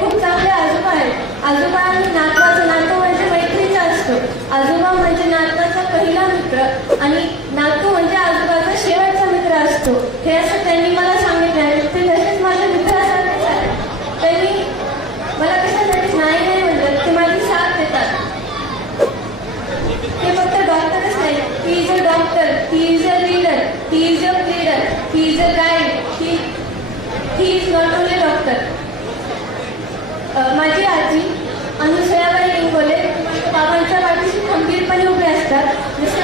खूप चांगले आजोबा आहेत. आजोबा आणि नातवाचं नातं म्हणजे मैत्रीचा असतो. आजोबा म्हणजे नातवाचा पहिला मित्र आणि नातू म्हणजे आजोबाचा शेवटचा मित्र असतो. हे असं त्यांनी मला सांगितलं. ते तसेच माझ्या मित्रासारखेच आहे. त्यांनी मला कशासाठी नाही म्हणतात, ते माझी साथ देतात. ते फक्त डॉक्टरच नाही, he is a doctor, he is a leader, he is a pleader, he is a guide, he is not only doctor. माझी आजी अनुसयाबाई इंगोले बाबांच्या पाठीशी खंबीरपणे उभे असतात. जसे